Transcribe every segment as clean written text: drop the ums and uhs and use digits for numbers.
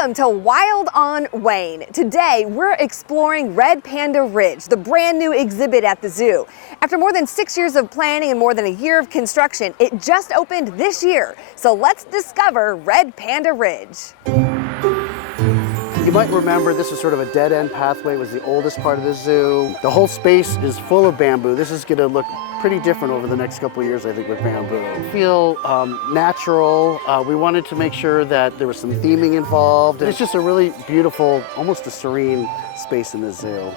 Welcome to Wild on WANE. Today, we're exploring Red Panda Ridge, the brand new exhibit at the zoo. After more than 6 years of planning and more than a year of construction, it just opened this year. So let's discover Red Panda Ridge. You might remember this is sort of a dead-end pathway. It was the oldest part of the zoo. The whole space is full of bamboo. This is going to look pretty different over the next couple of years, I think, with bamboo. Feel natural. We wanted to make sure that there was some theming involved. It's just a really beautiful, almost a serene space in the zoo.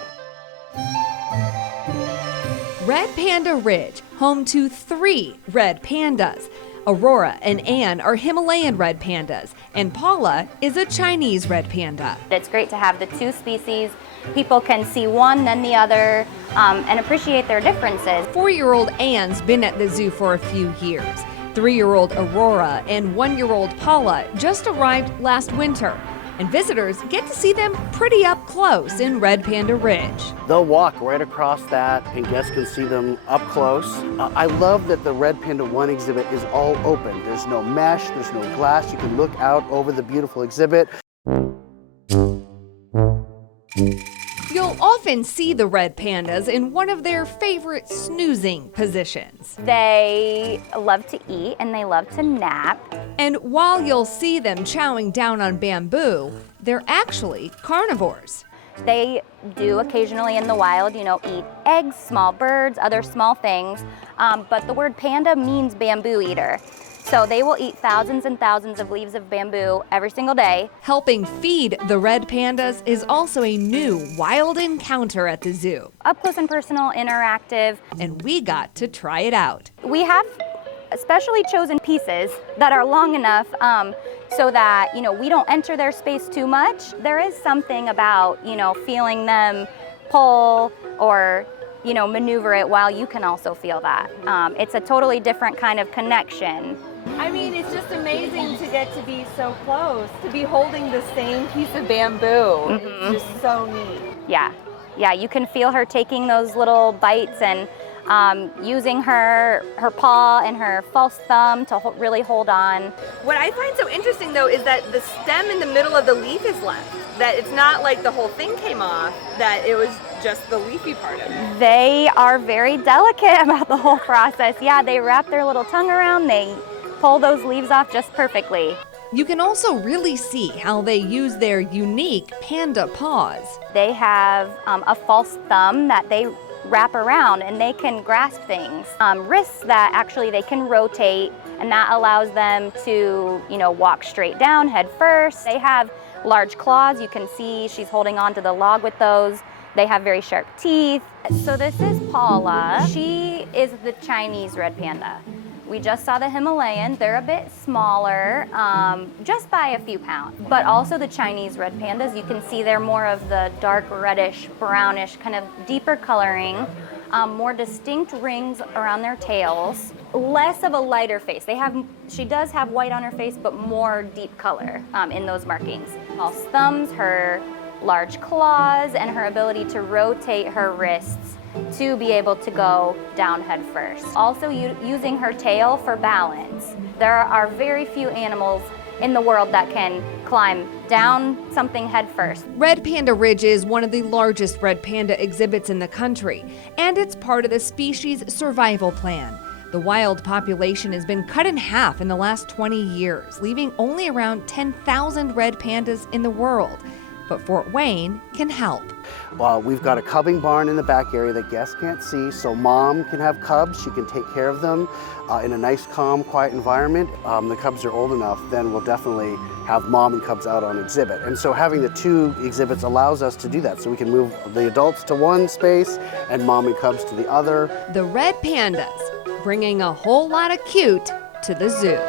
Red Panda Ridge, home to 3 red pandas. Aurora and Anne are Himalayan red pandas, and Paula is a Chinese red panda. It's great to have the 2 species. People can see one, then the other, and appreciate their differences. 4-year-old Anne's been at the zoo for a few years. 3-year-old Aurora and 1-year-old Paula just arrived last winter, and visitors get to see them pretty up close in Red Panda Ridge. They'll walk right across that and guests can see them up close. I love that the Red Panda 1 exhibit is all open. There's no mesh, there's no glass. You can look out over the beautiful exhibit. You'll often see the red pandas in one of their favorite snoozing positions. They love to eat and they love to nap. And while you'll see them chowing down on bamboo, they're actually carnivores. They do occasionally in the wild, eat eggs, small birds, other small things, but the word panda means bamboo eater. So they will eat thousands and thousands of leaves of bamboo every single day. Helping feed the red pandas is also a new wild encounter at the zoo. Up close and personal, interactive. And we got to try it out. We have specially chosen pieces that are long enough so that, we don't enter their space too much. There is something about, feeling them pull or maneuver it while you can also feel that. It's a totally different kind of connection. I mean, it's just amazing to get to be so close, to be holding the same piece of bamboo. Mm-hmm. It's just so neat. Yeah, you can feel her taking those little bites and using her paw and her false thumb to really hold on. What I find so interesting though is that the stem in the middle of the leaf is left. That it's not like the whole thing came off, that it was just the leafy part of it. They are very delicate about the whole process. Yeah, they wrap their little tongue around, they pull those leaves off just perfectly. You can also really see how they use their unique panda paws. They have a false thumb that they wrap around and they can grasp things. Wrists that actually they can rotate, and that allows them to, walk straight down head first. They have large claws. You can see she's holding on to the log with those. They have very sharp teeth. So this is Paula. She is the Chinese red panda. We just saw the Himalayan. They're a bit smaller, just by a few pounds. But also the Chinese red pandas, you can see they're more of the dark reddish, brownish, kind of deeper coloring, more distinct rings around their tails, less of a lighter face. She does have white on her face, but more deep color in those markings. False thumbs, her large claws, and her ability to rotate her wrists to be able to go down head first. Also using her tail for balance. There are very few animals in the world that can climb down something head first. Red Panda Ridge is one of the largest red panda exhibits in the country, and it's part of the species survival plan. The wild population has been cut in half in the last 20 years, leaving only around 10,000 red pandas in the world. But Fort Wayne can help. We've got a cubbing barn in the back area that guests can't see, so mom can have cubs. She can take care of them in a nice, calm, quiet environment. The cubs are old enough, then we'll definitely have mom and cubs out on exhibit. And so having the 2 exhibits allows us to do that. So we can move the adults to one space and mom and cubs to the other. The red pandas, bringing a whole lot of cute to the zoo.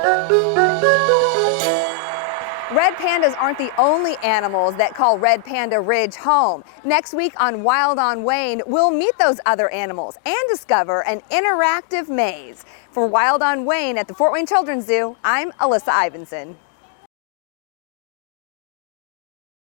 Red pandas aren't the only animals that call Red Panda Ridge home. Next week on Wild on WANE, we'll meet those other animals and discover an interactive maze. For Wild on WANE at the Fort Wayne Children's Zoo, I'm Alyssa Ivinson.